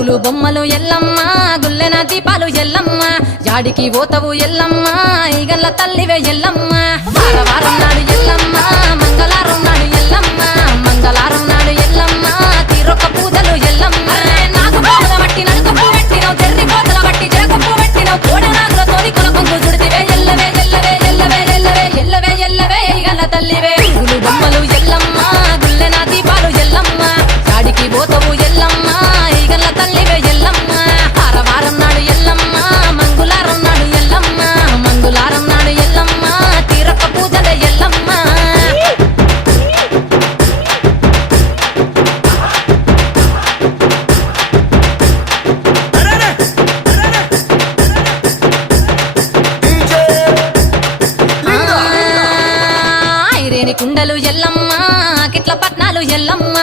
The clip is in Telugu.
ముగ్గులు బొమ్మలు ఎల్లమ్మ గుల్లెన దీపాలు ఎల్లమ్మ యాడికి పోతవు ఎల్లమ్మ ఈగల్ల తల్లివే ఎల్లమ్మ వారం నాడు ఎల్లమ్మ